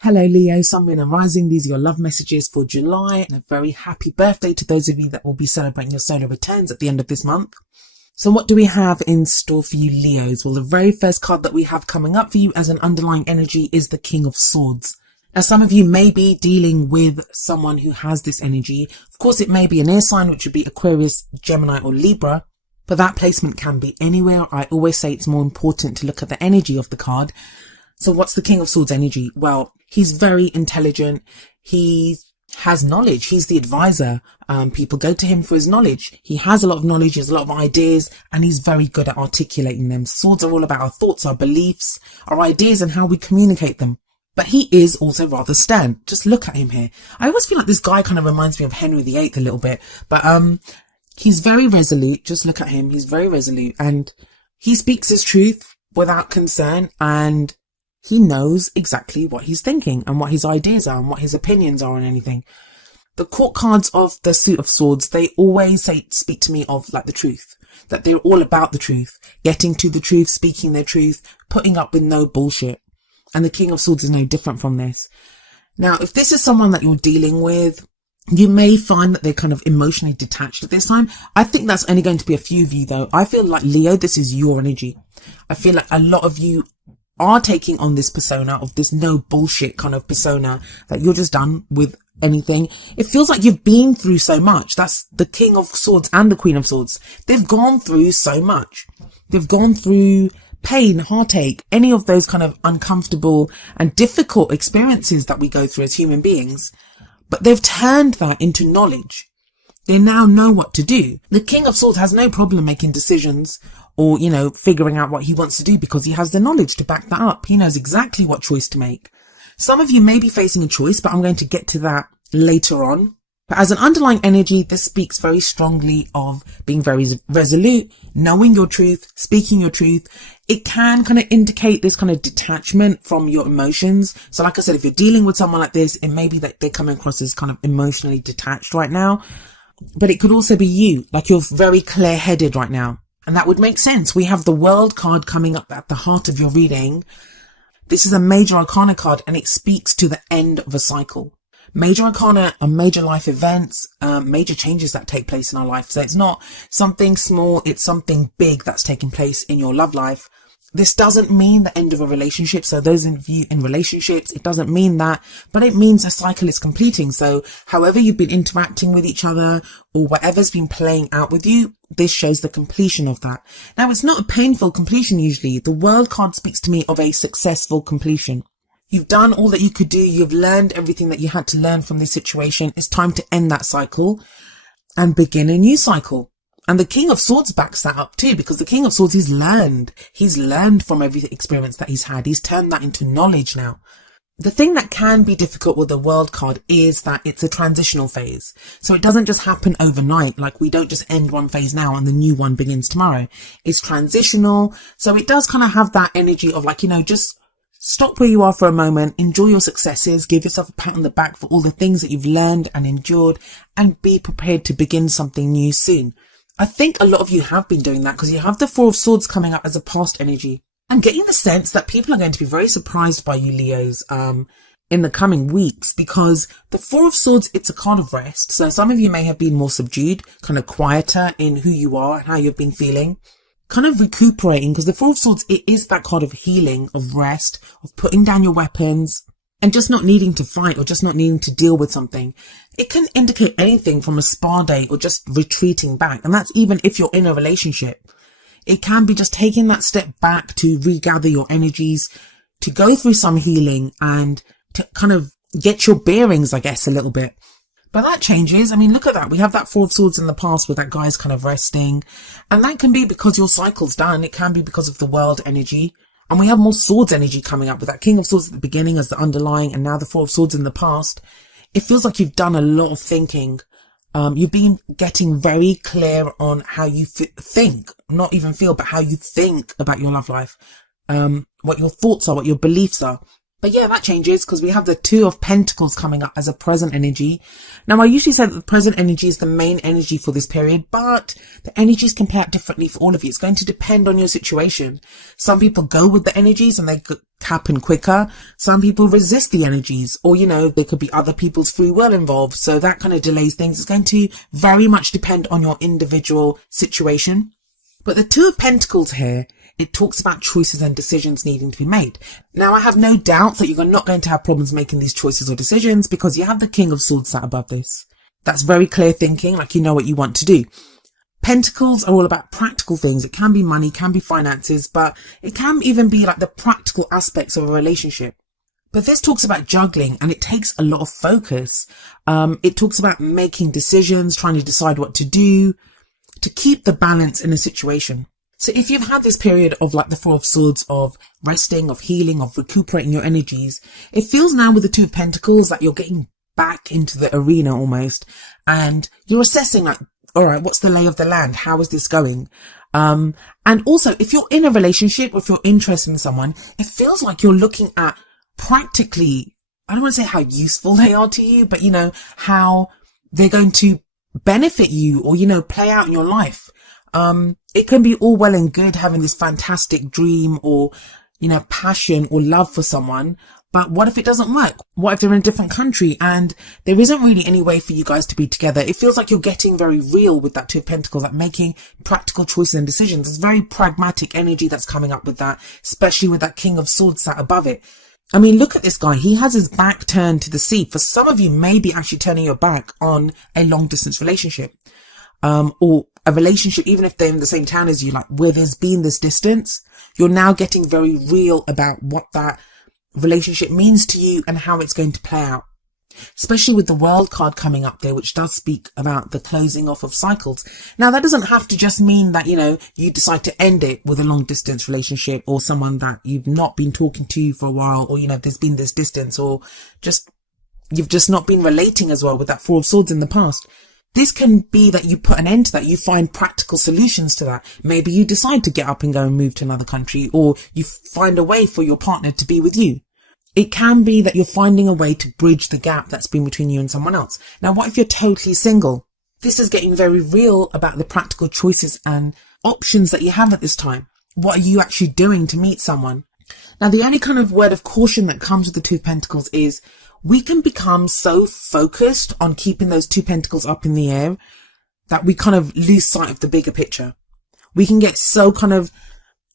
Hello Leo, Sun, Moon and Rising. These are your love messages for July, and a very happy birthday to those of you that will be celebrating your solar returns at the end of this month. So what do we have in store for you Leos? Well, the very first card that we have coming up for you as an underlying energy is the King of Swords. Now some of you may be dealing with someone who has this energy. Of course it may be an air sign, which would be Aquarius, Gemini or Libra, but that placement can be anywhere. I always say it's more important to look at the energy of the card. So what's the King of Swords energy? Well, he's very intelligent. He has knowledge. He's the advisor. People go to him for his knowledge. He has a lot of knowledge. He has a lot of ideas, and he's very good at articulating them. Swords are all about our thoughts, our beliefs, our ideas, and how we communicate them. But he is also rather stern. Just look at him here. I always feel like this guy kind of reminds me of Henry VIII a little bit. But he's very resolute. Just look at him. He's very resolute, and he speaks his truth without concern, and he knows exactly what he's thinking and what his ideas are and what his opinions are on anything. The court cards of the Suit of Swords, they always speak to me of like the truth, that they're all about the truth, getting to the truth, speaking their truth, putting up with no bullshit. And the King of Swords is no different from this. Now, if this is someone that you're dealing with, you may find that they're kind of emotionally detached at this time. I think that's only going to be a few of you though. I feel like Leo, this is your energy. I feel like a lot of you are taking on this persona of this no bullshit kind of persona, that you're just done with anything. It feels like you've been through so much. That's the King of Swords and the Queen of Swords. They've gone through so much. They've gone through pain, heartache, any of those kind of uncomfortable and difficult experiences that we go through as human beings. But they've turned that into knowledge. They now know what to do. The King of Swords has no problem making decisions or, figuring out what he wants to do, because he has the knowledge to back that up. He knows exactly what choice to make. Some of you may be facing a choice, but I'm going to get to that later on. But as an underlying energy, this speaks very strongly of being very resolute, knowing your truth, speaking your truth. It can kind of indicate this kind of detachment from your emotions. So like I said, if you're dealing with someone like this, it may be that they're coming across as kind of emotionally detached right now. But it could also be you, like you're very clear-headed right now. And that would make sense. We have the World card coming up at the heart of your reading. This is a major arcana card, and it speaks to the end of a cycle. Major arcana are major life events, major changes that take place in our life. So it's not something small, it's something big that's taking place in your love life. This doesn't mean the end of a relationship. So those of you in relationships, it doesn't mean that, but it means a cycle is completing. So however you've been interacting with each other or whatever's been playing out with you, this shows the completion of that. Now, it's not a painful completion usually. The World card speaks to me of a successful completion. You've done all that you could do. You've learned everything that you had to learn from this situation. It's time to end that cycle and begin a new cycle. And the King of Swords backs that up too, because the King of Swords, he's learned from every experience that he's had. He's turned that into knowledge now. The thing that can be difficult with the World card is that it's a transitional phase. So it doesn't just happen overnight. Like, we don't just end one phase now and the new one begins tomorrow. It's transitional. So it does kind of have that energy of like, just stop where you are for a moment, enjoy your successes, give yourself a pat on the back for all the things that you've learned and endured, and be prepared to begin something new soon. I think a lot of you have been doing that, because you have the Four of Swords coming up as a past energy. I'm getting the sense that people are going to be very surprised by you Leos in the coming weeks, because the Four of Swords, it's a card of rest. So some of you may have been more subdued, kind of quieter in who you are and how you've been feeling, kind of recuperating, because the Four of Swords, it is that card of healing, of rest, of putting down your weapons and just not needing to fight or just not needing to deal with something. It can indicate anything from a spa day or just retreating back. And that's even if you're in a relationship. It can be just taking that step back to regather your energies, to go through some healing and to kind of get your bearings, I guess, a little bit. But that changes. I mean, look at that. We have that Four of Swords in the past where that guy's kind of resting. And that can be because your cycle's done. It can be because of the World energy. And we have more Swords energy coming up with that King of Swords at the beginning as the underlying, and now the Four of Swords in the past. It feels like you've done a lot of thinking. You've been getting very clear on how you think, not even feel, but how you think about your love life, what your thoughts are, what your beliefs are. But yeah, that changes because we have the Two of Pentacles coming up as a present energy. Now, I usually say that the present energy is the main energy for this period, but the energies can play out differently for all of you. It's going to depend on your situation. Some people go with the energies and they happen quicker. Some people resist the energies, or, you know, there could be other people's free will involved. So that kind of delays things. It's going to very much depend on your individual situation. But the Two of Pentacles here, it talks about choices and decisions needing to be made. Now, I have no doubt that you're not going to have problems making these choices or decisions because you have the King of Swords sat above this. That's very clear thinking, like you know what you want to do. Pentacles are all about practical things. It can be money, can be finances, but it can even be like the practical aspects of a relationship. But this talks about juggling, and it takes a lot of focus. It talks about making decisions, trying to decide what to do, to keep the balance in a situation. So if you've had this period of like the Four of Swords, of resting, of healing, of recuperating your energies, it feels now with the Two of Pentacles that you're getting back into the arena almost, and you're assessing like, all right, what's the lay of the land? How is this going? And also, if you're in a relationship or if you're interested in someone, it feels like you're looking at practically, I don't want to say how useful they are to you, but, you know, how they're going to benefit you or, you know, play out in your life. It can be all well and good having this fantastic dream or, you know, passion or love for someone. But what if it doesn't work? What if they're in a different country and there isn't really any way for you guys to be together? It feels like you're getting very real with that Two of Pentacles, like making practical choices and decisions. There's very pragmatic energy that's coming up with that, especially with that King of Swords sat above it. I mean, look at this guy. He has his back turned to the sea. For some of you, maybe actually turning your back on a long distance relationship, or a relationship, even if they're in the same town as you, like where there's been this distance. You're now getting very real about what that relationship means to you and how it's going to play out, especially with the World card coming up there, which does speak about the closing off of cycles. Now, that doesn't have to just mean that, you know, you decide to end it with a long distance relationship or someone that you've not been talking to for a while, or, you know, there's been this distance, or just you've just not been relating as well with that Four of Swords in the past. This can be that you put an end to that. You find practical solutions to that. Maybe you decide to get up and go and move to another country, or you find a way for your partner to be with you. It can be that you're finding a way to bridge the gap that's been between you and someone else. Now, what if you're totally single? This is getting very real about the practical choices and options that you have at this time. What are you actually doing to meet someone? Now, the only kind of word of caution that comes with the Two of Pentacles is we can become so focused on keeping those Two Pentacles up in the air that we kind of lose sight of the bigger picture. We can get so kind of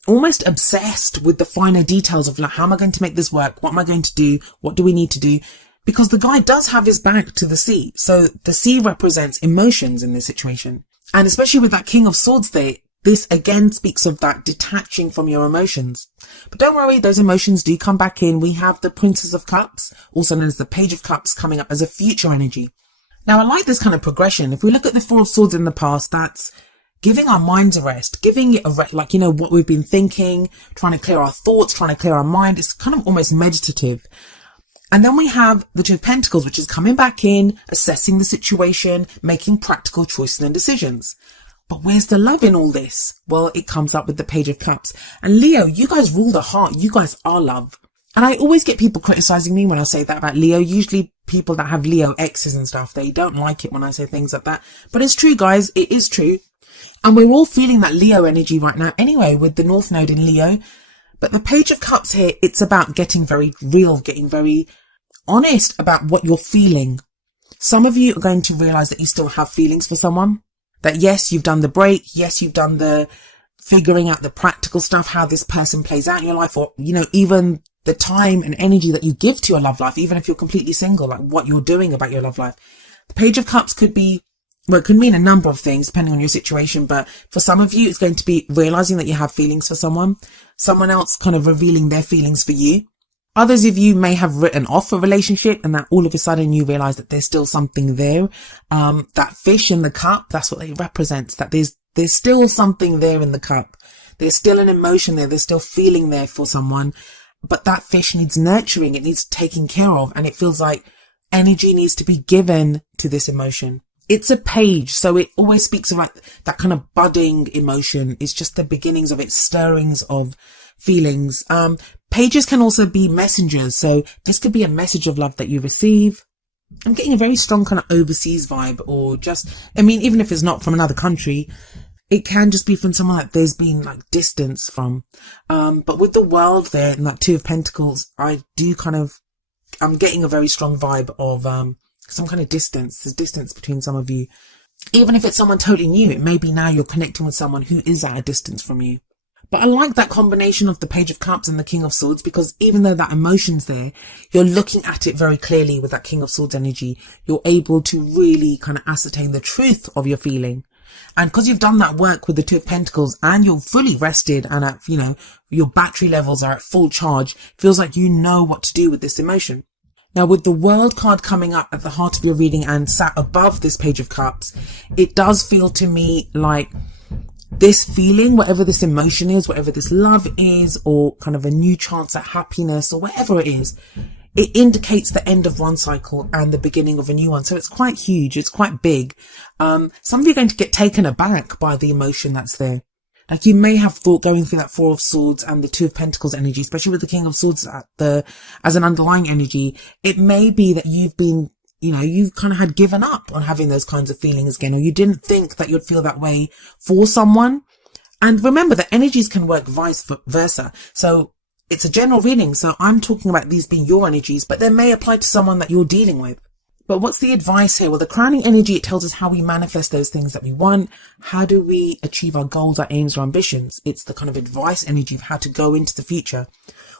almost obsessed with the finer details of like, how am I going to make this work? What am I going to do? What do we need to do? Because the guy does have his back to the sea. So the sea represents emotions in this situation. And especially with that King of Swords there, this again speaks of that detaching from your emotions. But don't worry, those emotions do come back in. We have the Princess of Cups, also known as the Page of Cups, coming up as a future energy. Now, I like this kind of progression. If we look at the Four of Swords in the past, that's giving our minds a rest, giving it a rest, like, you know, what we've been thinking, trying to clear our thoughts, trying to clear our mind. It's kind of almost meditative. And then we have the Two of Pentacles, which is coming back in, assessing the situation, making practical choices and decisions. But where's the love in all this? Well, it comes up with the Page of Cups. And Leo, you guys rule the heart. You guys are love. And I always get people criticizing me when I say that about Leo. Usually people that have Leo exes and stuff, they don't like it when I say things like that. But it's true, guys. It is true. And we're all feeling that Leo energy right now anyway, with the North Node in Leo. But the Page of Cups here, it's about getting very real, getting very honest about what you're feeling. Some of you are going to realize that you still have feelings for someone. That yes, you've done the break. Yes, you've done the figuring out the practical stuff, how this person plays out in your life, or, you know, even the time and energy that you give to your love life, even if you're completely single, like what you're doing about your love life. The Page of Cups could be, well, it could mean a number of things depending on your situation, but for some of you, it's going to be realizing that you have feelings for someone else kind of revealing their feelings for you. Others of you may have written off a relationship and that all of a sudden you realize that there's still something there. That fish in the cup, that's what it represents, that there's still something there in the cup. There's still an emotion there. There's still feeling there for someone, but that fish needs nurturing. It needs taking care of. And it feels like energy needs to be given to this emotion. It's a page, so it always speaks of like that kind of budding emotion. It's just the beginnings of its stirrings of feelings. Pages can also be messengers, so this could be a message of love that you receive. I'm getting a very strong kind of overseas vibe, or just, I mean, even if it's not from another country, it can just be from someone that there's been like distance from. But with the World there and that Two of Pentacles, I'm getting a very strong vibe of some kind of distance. There's distance between some of you. Even if it's someone totally new, it may be now you're connecting with someone who is at a distance from you. But I like that combination of the Page of Cups and the King of Swords, because even though that emotion's there, you're looking at it very clearly with that King of Swords energy. You're able to really kind of ascertain the truth of your feeling. And because you've done that work with the Two of Pentacles and you're fully rested and at, your battery levels are at full charge, feels like you know what to do with this emotion. Now, with the World card coming up at the heart of your reading and sat above this Page of Cups, it does feel to me like this feeling, whatever this emotion is, whatever this love is, or kind of a new chance at happiness or whatever it is, it indicates the end of one cycle and the beginning of a new one. So it's quite huge. It's quite big. Some of you are going to get taken aback by the emotion that's there. Like you may have thought going through that Four of Swords and the Two of Pentacles energy, especially with the King of Swords as an underlying energy, it may be that you've been, you've kind of had given up on having those kinds of feelings again, or you didn't think that you'd feel that way for someone. And remember that energies can work vice versa. So it's a general reading. So I'm talking about these being your energies, but they may apply to someone that you're dealing with. But what's the advice here? Well, the crowning energy, it tells us how we manifest those things that we want. How do we achieve our goals, our aims, our ambitions? It's the kind of advice energy of how to go into the future.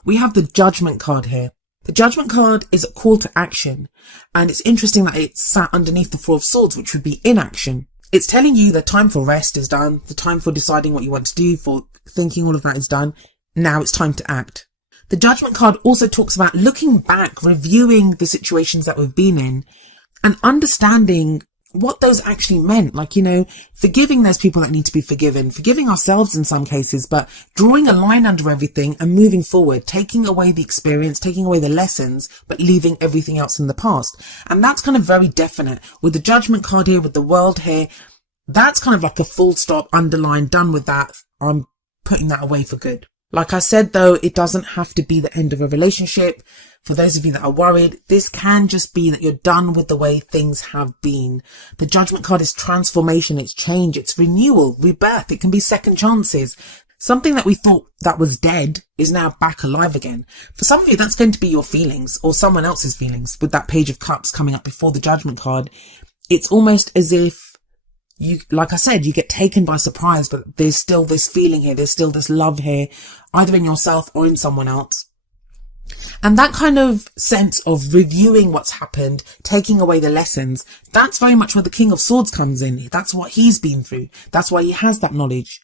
We have the Judgment card here. The Judgment card is a call to action. And it's interesting that it's sat underneath the Four of Swords, which would be inaction. It's telling you the time for rest is done. The time for deciding what you want to do, for thinking, all of that is done. Now it's time to act. The Judgment card also talks about looking back, reviewing the situations that we've been in and understanding what those actually meant. Like, forgiving those people that need to be forgiven, forgiving ourselves in some cases, but drawing a line under everything and moving forward, taking away the experience, taking away the lessons, but leaving everything else in the past. And that's kind of very definite. With the Judgment card here, with the World here, that's kind of like a full stop, underline, done with that. I'm putting that away for good. Like I said, though, it doesn't have to be the end of a relationship. For those of you that are worried, this can just be that you're done with the way things have been. The Judgment card is transformation, it's change, it's renewal, rebirth. It can be second chances. Something that we thought that was dead is now back alive again. For some of you, that's going to be your feelings or someone else's feelings. With that Page of Cups coming up before the Judgment card, it's almost as if like I said, you get taken by surprise, but there's still this feeling here. There's still this love here, either in yourself or in someone else. And that kind of sense of reviewing what's happened, taking away the lessons, that's very much where the King of Swords comes in. That's what he's been through. That's why he has that knowledge.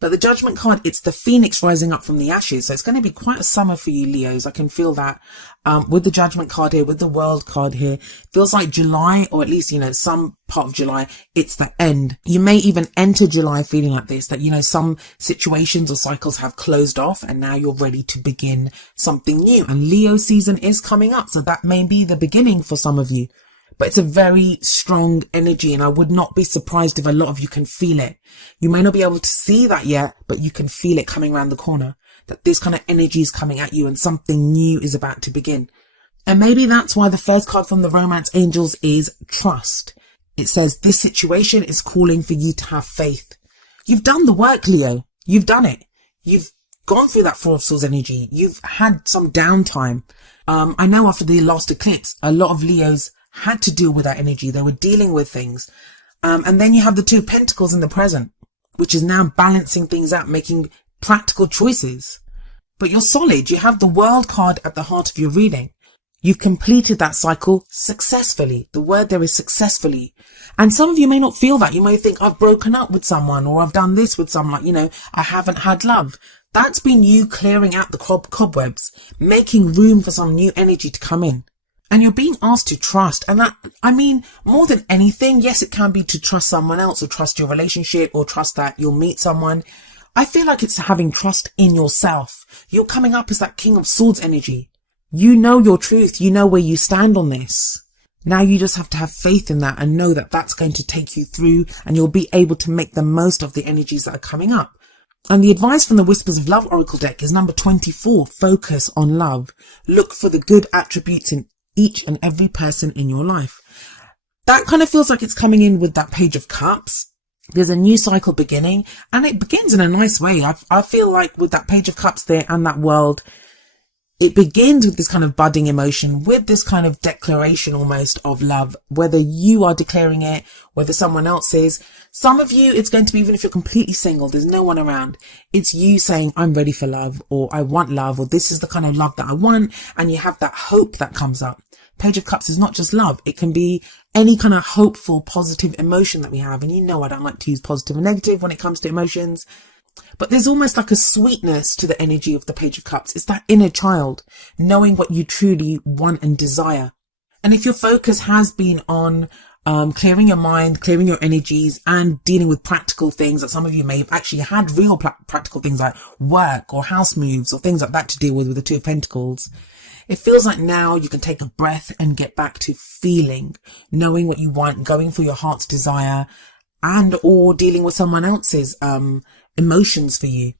But the Judgment card, it's the phoenix rising up from the ashes. So it's going to be quite a summer for you, Leos. I can feel that with the Judgment card here, with the World card here. Feels like July, or at least, some part of July, it's the end. You may even enter July feeling like this, that, some situations or cycles have closed off and now you're ready to begin something new. And Leo season is coming up. So that may be the beginning for some of you. But it's a very strong energy, and I would not be surprised if a lot of you can feel it. You may not be able to see that yet, but you can feel it coming around the corner, that this kind of energy is coming at you and something new is about to begin. And maybe that's why the first card from the Romance Angels is trust. It says this situation is calling for you to have faith. You've done the work, Leo. You've done it. You've gone through that Four of Swords energy. You've had some downtime. I know after the last eclipse, a lot of Leos had to deal with that energy. They were dealing with things. And then you have the Two of Pentacles in the present, which is now balancing things out, making practical choices. But you're solid. You have the World card at the heart of your reading. You've completed that cycle successfully. The word there is successfully. And some of you may not feel that. You may think, I've broken up with someone, or I've done this with someone, I haven't had love. That's been you clearing out the cobwebs, making room for some new energy to come in. And you're being asked to trust. And that, more than anything, yes, it can be to trust someone else, or trust your relationship, or trust that you'll meet someone. I feel like it's having trust in yourself. You're coming up as that King of Swords energy. You know your truth. You know where you stand on this. Now you just have to have faith in that and know that that's going to take you through, and you'll be able to make the most of the energies that are coming up. And the advice from the Whispers of Love Oracle deck is number 24. Focus on love. Look for the good attributes in each and every person in your life. That kind of feels like it's coming in with that Page of Cups. There's a new cycle beginning, and it begins in a nice way. I feel like with that Page of Cups there and that World, it begins with this kind of budding emotion, with this kind of declaration almost of love, whether you are declaring it, whether someone else is. Some of you, it's going to be, even if you're completely single, there's no one around, it's you saying, I'm ready for love, or I want love, or this is the kind of love that I want, and you have that hope that comes up. Page of Cups is not just love. It can be any kind of hopeful, positive emotion that we have. And you know, I don't like to use positive and negative when it comes to emotions, but there's almost like a sweetness to the energy of the Page of Cups. It's that inner child, knowing what you truly want and desire. And if your focus has been on clearing your mind, clearing your energies, and dealing with practical things, that some of you may have actually had real practical things like work or house moves or things like that to deal with the Two of Pentacles, it feels like now you can take a breath and get back to feeling, knowing what you want, going for your heart's desire, and or dealing with someone else's emotions for you.